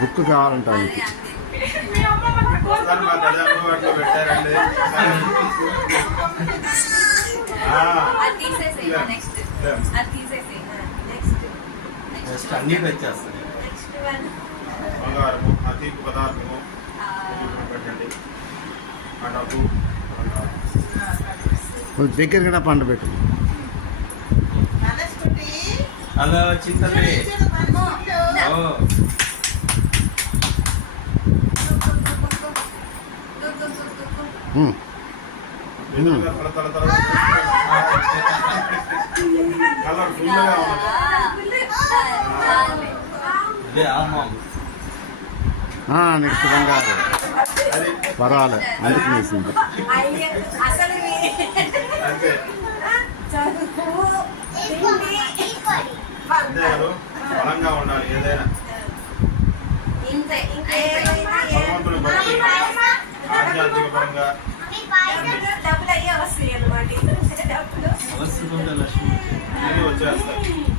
Book కావాలంటాను. పెట్టారండి అన్ని పెట్టేస్తాను. బంగారము అతి పదార్థము పెట్టండి. దగ్గరగా పంట పెట్టు. అలా వచ్చిందండి. నెక్స్ట్ బంగారు పర్వాలేదు అందుకు వేసింది. బలంగా ఉండాలి ఏదైనా. భగవంతుని బట్టి ఆధ్యాత్మిక పరంగా డబ్బులు అయ్యే వస్తాయి అన్నమాట. లక్ష్మి వచ్చేస్తాయి.